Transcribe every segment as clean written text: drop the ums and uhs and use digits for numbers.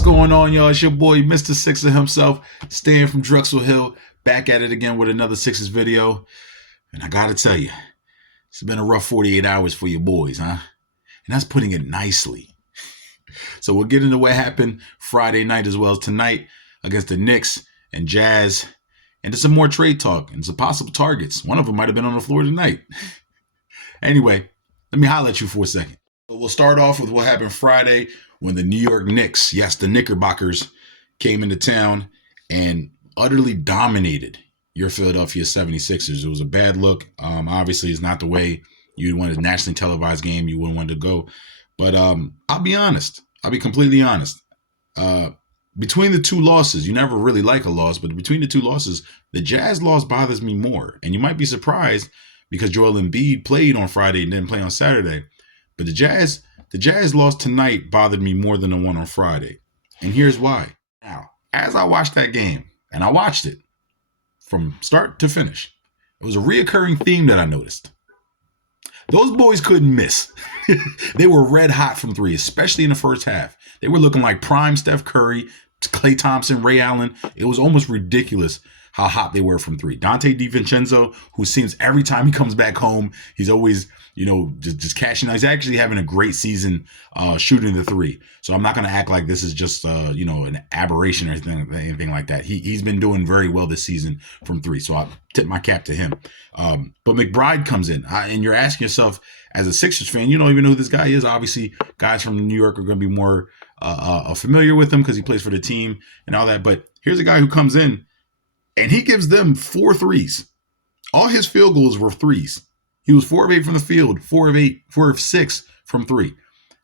What's going on, y'all? It's your boy, Mr. Sixer himself, staying from Drexel Hill, back at it again with another Sixers video. And I gotta tell you, it's been a rough 48 hours for your boys, huh? And that's putting it nicely. So we'll get into what happened Friday night as well as tonight against the Knicks and Jazz. And there's some more trade talk and some possible targets. One of them might have been on the floor tonight. Anyway, let me holler at you for a second. So we'll start off with what happened Friday when the New York Knicks, yes, the Knickerbockers, came into town and utterly dominated your Philadelphia 76ers. It was a bad look. Obviously, it's not the way you'd want a nationally televised game. You wouldn't want to go. But I'll be honest. I'll be completely honest. Between the two losses, you never really like a loss, but between the two losses, the Jazz loss bothers me more. And you might be surprised because Joel Embiid played on Friday and didn't play on Saturday. But the Jazz loss tonight bothered me more than the one on Friday. And here's why. Now, as I watched that game, and I watched it from start to finish, it was a reoccurring theme that I noticed. Those boys couldn't miss. They were red hot from three, especially in the first half. They were looking like prime Steph Curry, Klay Thompson, Ray Allen. It was almost ridiculous how hot they were from three. Dante DiVincenzo, who seems every time he comes back home, he's always, just cashing out. He's actually having a great season shooting the three. So I'm not going to act like this is just, an aberration or anything like that. He's been doing very well this season from three. So I tip my cap to him. But McBride comes in, and you're asking yourself, as a Sixers fan, you don't even know who this guy is. Obviously, guys from New York are going to be more familiar with him because he plays for the team and all that. But here's a guy who comes in, and he gives them 4 threes. All his field goals were threes. He was 4 of 8 from the field, 4 of 6 from three.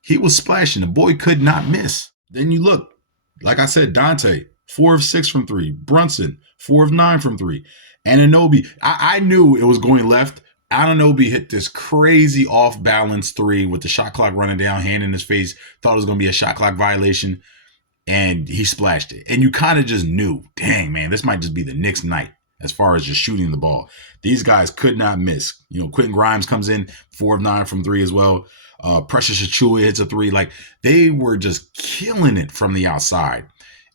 He was splashing. The boy could not miss. Then you look, like I said, Dante, 4 of 6 from three. Brunson, 4 of 9 from three. Anunoby, I knew it was going left. Anunoby hit this crazy off-balance three with the shot clock running down, hand in his face, thought it was going to be a shot clock violation, and he splashed it. And you kind of just knew, dang, man, this might just be the Knicks' night as far as just shooting the ball. These guys could not miss. Quentin Grimes comes in, 4 of 9 from three as well. Precious Achiuwa hits a three. Like, they were just killing it from the outside.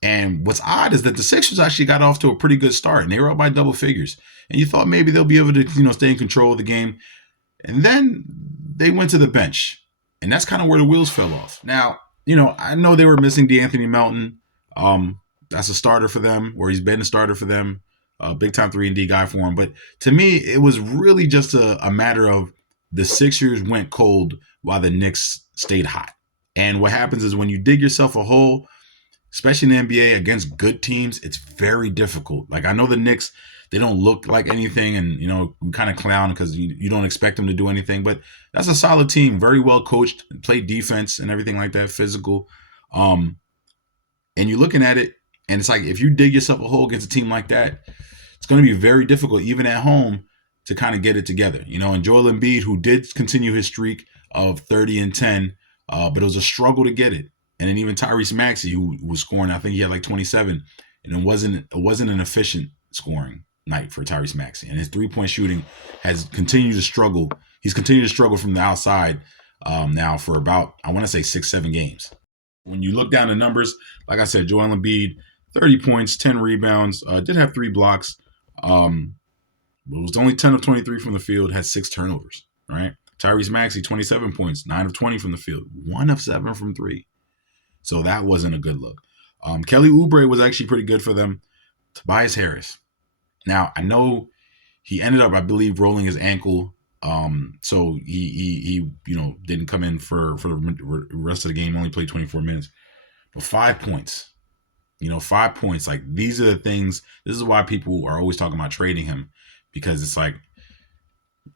And what's odd is that the Sixers actually got off to a pretty good start, and they were up by double figures. And you thought maybe they'll be able to, stay in control of the game. And then they went to the bench, and that's kind of where the wheels fell off. Now, I know they were missing DeAnthony Melton. That's a starter for them, or he's been a starter for them. Big time 3-and-D guy for him. But to me, it was really just a matter of the Sixers went cold while the Knicks stayed hot. And what happens is when you dig yourself a hole, especially in the NBA against good teams, it's very difficult. Like, I know the Knicks, they don't look like anything, and we kind of clown because you don't expect them to do anything, but that's a solid team, very well coached, play defense and everything like that, physical. And you're looking at it, and it's like if you dig yourself a hole against a team like that, it's going to be very difficult, even at home, to kind of get it together. And Joel Embiid, who did continue his streak of 30 and 10, but it was a struggle to get it. And then even Tyrese Maxey, who was scoring, I think he had like 27, and it wasn't an efficient scoring night for Tyrese Maxey. And his 3-point shooting has continued to struggle. He's continued to struggle from the outside now for about, I want to say, 6-7 games. When you look down the numbers, like I said, Joel Embiid, 30 points, 10 rebounds, did have 3 blocks, but it was only 10 of 23 from the field, had 6 turnovers, right? Tyrese Maxey, 27 points, 9 of 20 from the field, 1 of 7 from 3. So that wasn't a good look. Kelly Oubre was actually pretty good for them. Tobias Harris. Now, I know he ended up, I believe, rolling his ankle. So he didn't come in for the rest of the game, only played 24 minutes. But 5 points. 5 points. Like, these are the things. This is why people are always talking about trading him, because it's like,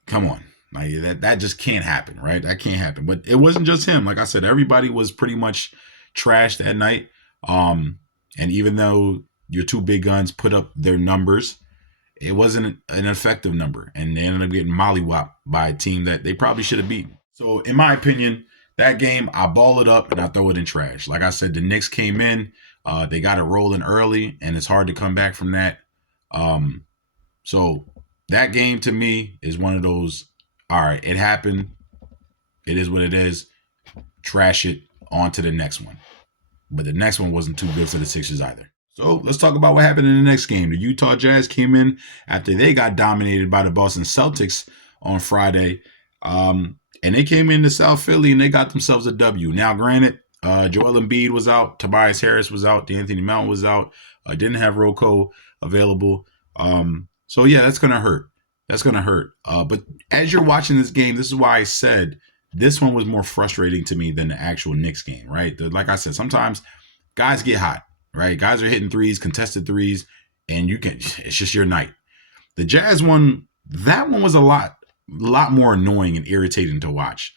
come on. Like, that just can't happen, right? That can't happen. But it wasn't just him. Like I said, everybody was pretty much trashed that night. And even though your 2 big guns put up their numbers, it wasn't an effective number. And they ended up getting mollywopped by a team that they probably should have beaten. So in my opinion, that game, I ball it up and I throw it in trash. Like I said, the Knicks came in, they got it rolling early, and it's hard to come back from that. So that game to me is one of those, all right, it happened. It is what it is. Trash it. On to the next one. But the next one wasn't too good for the Sixers either. So let's talk about what happened in the next game. The Utah Jazz came in after they got dominated by the Boston Celtics on Friday. And they came into South Philly and they got themselves a W. Now, granted, Joel Embiid was out. Tobias Harris was out. D'Anthony Melton was out. Didn't have Rocco available. So, yeah, that's going to hurt. That's going to hurt. But as you're watching this game, this is why I said this one was more frustrating to me than the actual Knicks game, right? Like I said, sometimes guys get hot, right? Guys are hitting threes, contested threes, and it's just your night. The Jazz one, that one was a lot more annoying and irritating to watch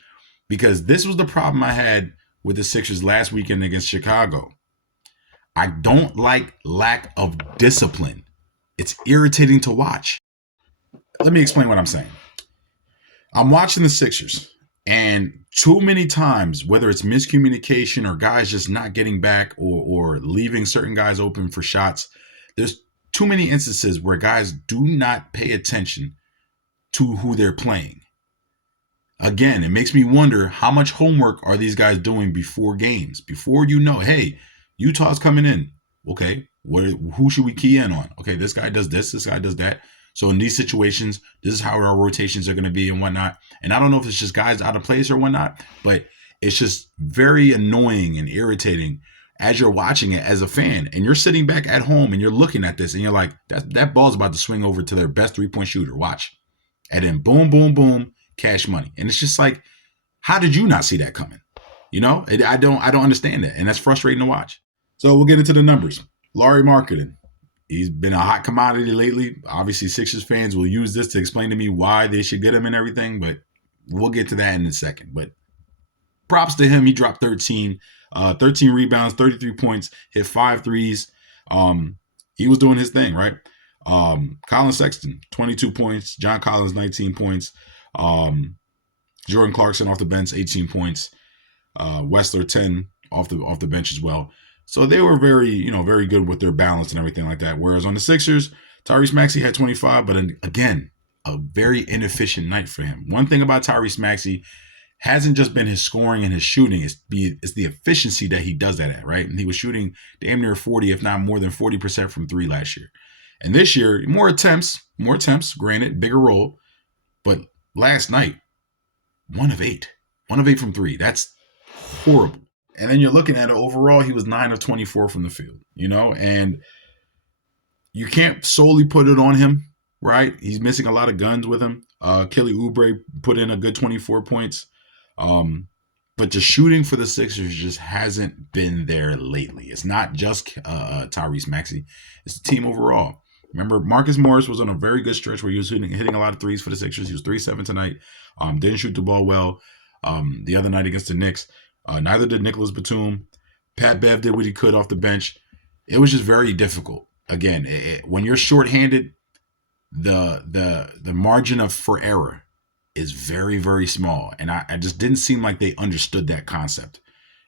because this was the problem I had with the Sixers last weekend against Chicago. I don't like lack of discipline. It's irritating to watch. Let me explain what I'm saying. I'm watching the Sixers, and too many times, whether it's miscommunication or guys just not getting back or leaving certain guys open for shots, there's too many instances where guys do not pay attention to who they're playing. Again, it makes me wonder how much homework are these guys doing before games? Before you know, hey, Utah's coming in. Okay, who should we key in on? Okay, this guy does this guy does that. So in these situations, this is how our rotations are going to be and whatnot. And I don't know if it's just guys out of place or whatnot, but it's just very annoying and irritating as you're watching it as a fan. And you're sitting back at home and you're looking at this and you're like, that ball's about to swing over to their best three-point shooter. Watch. And then boom, boom, boom, cash money. And it's just like, how did you not see that coming? You know, I don't understand that. And that's frustrating to watch. So we'll get into the numbers. Lauri Markkanen. He's been a hot commodity lately. Obviously, Sixers fans will use this to explain to me why they should get him and everything, but we'll get to that in a second. But props to him. He dropped 13 rebounds, 33 points, hit 5 threes. He was doing his thing, right? Colin Sexton, 22 points. John Collins, 19 points. Jordan Clarkson off the bench, 18 points. Wessler, 10 off the bench as well. So they were very good with their balance and everything like that. Whereas on the Sixers, Tyrese Maxey had 25, but again, a very inefficient night for him. One thing about Tyrese Maxey hasn't just been his scoring and his shooting, it's the efficiency that he does that at, right? And he was shooting damn near 40, if not more than 40% from three last year. And this year, more attempts, granted, bigger role. But last night, 1 of 8. 1 of 8 from three. That's horrible. And then you're looking at it overall, he was 9 of 24 from the field, and you can't solely put it on him, right? He's missing a lot of guns with him. Kelly Oubre put in a good 24 points. But the shooting for the Sixers just hasn't been there lately. It's not just Tyrese Maxey. It's the team overall. Remember, Marcus Morris was on a very good stretch where he was hitting a lot of threes for the Sixers. He was 3-7 tonight. Didn't shoot the ball well the other night against the Knicks. Neither did Nicholas Batum. Pat Bev did what he could off the bench. It was just very difficult. Again, when you're shorthanded, the margin for error is very, very small. And I just didn't seem like they understood that concept.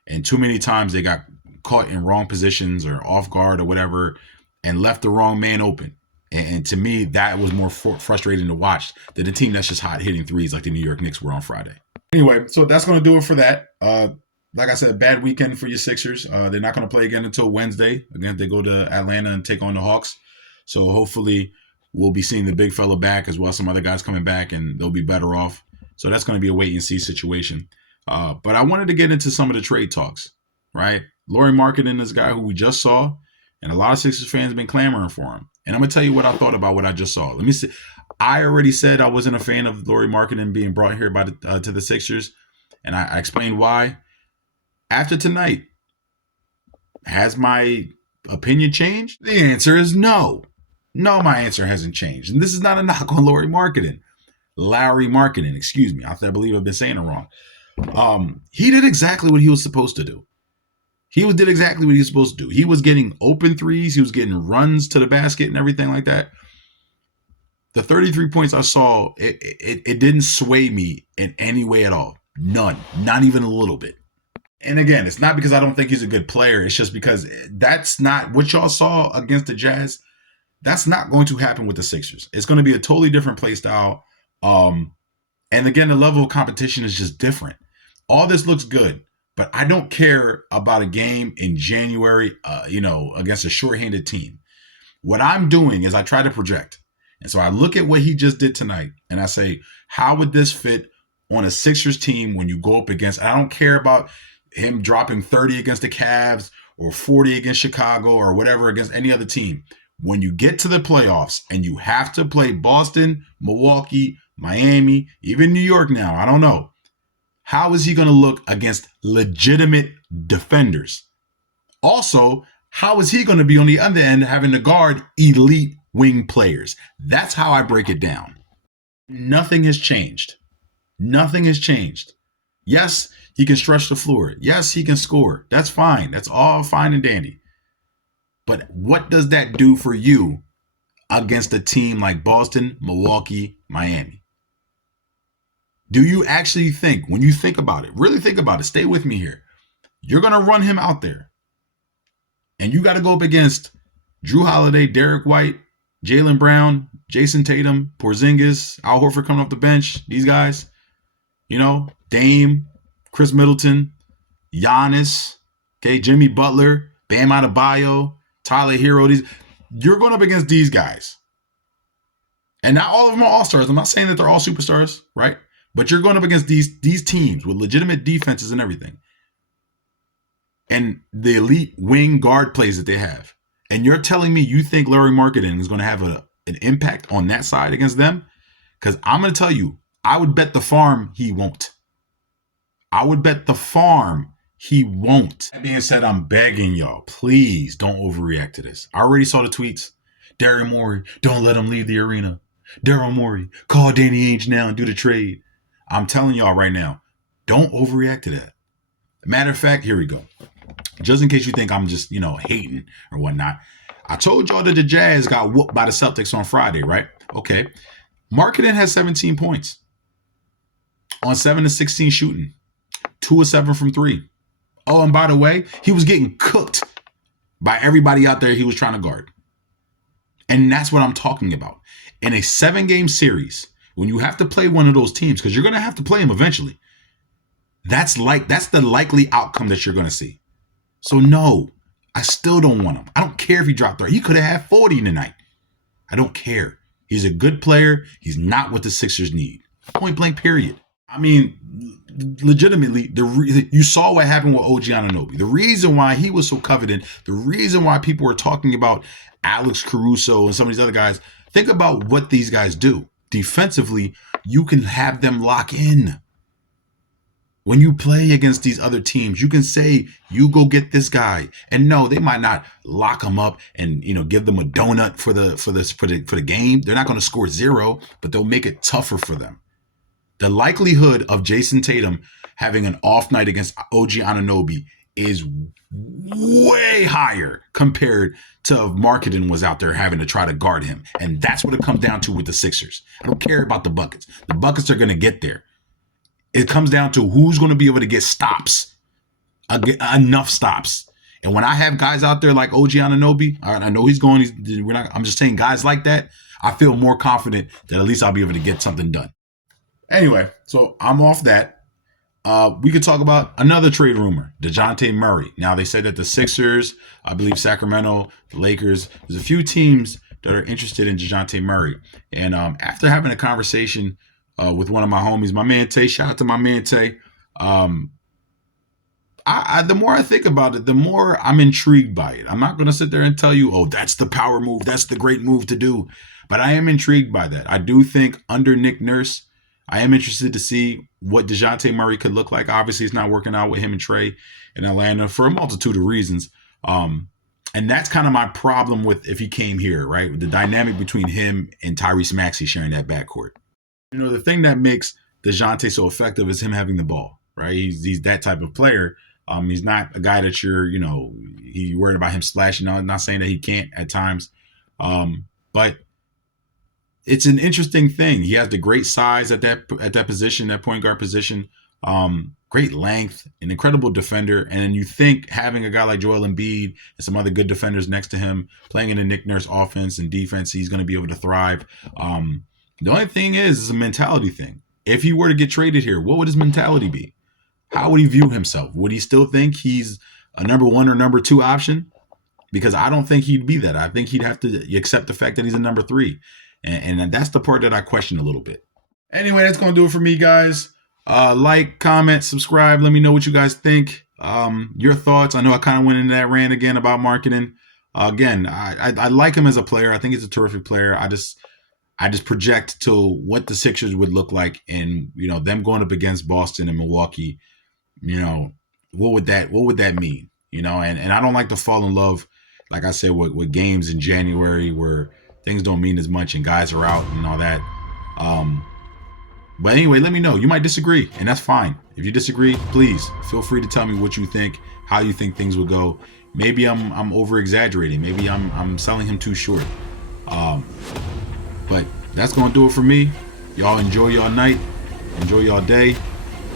And too many times they got caught in wrong positions or off guard or whatever and left the wrong man open. And to me, that was more frustrating to watch than a team that's just hot hitting threes like the New York Knicks were on Friday. Anyway, so that's going to do it for that. Like I said, bad weekend for your Sixers. They're not going to play again until Wednesday. Again, they go to Atlanta and take on the Hawks. So hopefully we'll be seeing the big fella back as well as some other guys coming back, and they'll be better off. So that's going to be a wait-and-see situation. But I wanted to get into some of the trade talks, right? Lauri Markkanen is a guy who we just saw, and a lot of Sixers fans have been clamoring for him. And I'm going to tell you what I thought about what I just saw. Let me see. I already said I wasn't a fan of Lauri Markkanen being brought here to the Sixers, and I explained why. After tonight, has my opinion changed? The answer is no. No, my answer hasn't changed. And this is not a knock on Lauri Markkanen. Excuse me. I believe I've been saying it wrong. He did exactly what he was supposed to do. He did exactly what he was supposed to do. He was getting open threes. He was getting runs to the basket and everything like that. The 33 points I saw, it didn't sway me in any way at all. None. Not even a little bit. And again, it's not because I don't think he's a good player. It's just because that's not what y'all saw against the Jazz. That's not going to happen with the Sixers. It's going to be a totally different play style. And again, the level of competition is just different. All this looks good. But I don't care about a game in January, against a shorthanded team. What I'm doing is I try to project. And so I look at what he just did tonight and I say, how would this fit on a Sixers team when you go up against, I don't care about him dropping 30 against the Cavs or 40 against Chicago or whatever against any other team. When you get to the playoffs and you have to play Boston, Milwaukee, Miami, even New York now, I don't know. How is he going to look against legitimate defenders? Also, how is he going to be on the other end having to guard elite wing players? That's how I break it down. Nothing has changed. Nothing has changed. Yes, he can stretch the floor. Yes, he can score. That's fine. That's all fine and dandy. But what does that do for you against a team like Boston, Milwaukee, Miami? Do you actually think, when you think about it, really think about it, stay with me here, you're going to run him out there and you got to go up against Drew Holiday, Derek White, Jaylen Brown, Jason Tatum, Porzingis, Al Horford coming off the bench, these guys, Dame, Chris Middleton, Giannis, Jimmy Butler, Bam Adebayo, Tyler Hero. You're going up against these guys. And not all of them are all-stars. I'm not saying that they're all superstars, right? But you're going up against these teams with legitimate defenses and everything. And the elite wing guard plays that they have. And you're telling me you think Larry Marketing is going to have an impact on that side against them? Because I'm going to tell you, I would bet the farm he won't. I would bet the farm he won't. That being said, I'm begging y'all, please don't overreact to this. I already saw the tweets. Daryl Morey, don't let him leave the arena. Daryl Morey, call Danny Ainge now and do the trade. I'm telling y'all right now, don't overreact to that. Matter of fact, here we go. Just in case you think I'm just, hating or whatnot. I told y'all that the Jazz got whooped by the Celtics on Friday, right? Okay. Markkanen has 17 points on 7 of 16 shooting, 2 of 7 from 3. Oh, and by the way, he was getting cooked by everybody out there he was trying to guard. And that's what I'm talking about. In a 7-game series, when you have to play one of those teams, because you're going to have to play them eventually, that's the likely outcome that you're going to see. So no, I still don't want him. I don't care if he dropped 30. He could have had 40 tonight. I don't care. He's a good player. He's not what the Sixers need. Point blank, period. I mean, legitimately, you saw what happened with OG Anunoby. The reason why he was so coveted, the reason why people were talking about Alex Caruso and some of these other guys, think about what these guys do. Defensively, you can have them lock in. When you play against these other teams, you can say, you go get this guy. And no, they might not lock him up and, give them a donut for the game. They're not going to score 0, but they'll make it tougher for them. The likelihood of Jason Tatum having an off night against OG Anunoby is way higher compared to if Markkanen was out there having to try to guard him. And that's what it comes down to with the Sixers. I don't care about the buckets. The buckets are going to get there. It comes down to who's going to be able to get stops, enough stops. And when I have guys out there like OG Anunoby, I know he's going. I'm just saying guys like that, I feel more confident that at least I'll be able to get something done. Anyway, so I'm off that. We could talk about another trade rumor, DeJounte Murray. Now, they said that the Sixers, I believe Sacramento, the Lakers, there's a few teams that are interested in DeJounte Murray. And after having a conversation with one of my homies, my man Tay, shout out to my man Tay. The more I think about it, the more I'm intrigued by it. I'm not going to sit there and tell you, oh, that's the power move. That's the great move to do. But I am intrigued by that. I do think under Nick Nurse, I am interested to see what DeJounte Murray could look like. Obviously, it's not working out with him and Trey in Atlanta for a multitude of reasons. And that's kind of my problem with if he came here, right? The dynamic between him and Tyrese Maxey sharing that backcourt. The thing that makes DeJounte so effective is him having the ball, right? He's that type of player. He's not a guy that you're worried about him splashing. I'm not saying that he can't at times. But it's an interesting thing. He has the great size at that position, that point guard position. Great length, an incredible defender. And then you think having a guy like Joel Embiid and some other good defenders next to him, playing in the Nick Nurse offense and defense, he's going to be able to thrive. The only thing is a mentality thing. If he were to get traded here, what would his mentality be? how would he view himself? Would he still think he's a number 1 or number 2 option? Because I don't think he'd be that. I think he'd have to accept the fact that he's a number 3. And that's the part that I question a little bit. Anyway, that's going to do it for me, guys. Like, comment, subscribe. Let me know what you guys think. Your thoughts. I know I kind of went into that rant again about marketing. Again, I like him as a player. I think he's a terrific player. I just project to what the Sixers would look like, and them going up against Boston and Milwaukee. What would that mean? And I don't like to fall in love, like I said, with games in January where things don't mean as much and guys are out and all that. But anyway, let me know. You might disagree, and that's fine. If you disagree, please feel free to tell me what you think, how you think things would go. Maybe I'm over exaggerating. Maybe I'm selling him too short. But that's gonna do it for me. Y'all enjoy y'all night, enjoy y'all day.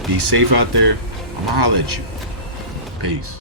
Be safe out there. I'ma holla at you. Peace.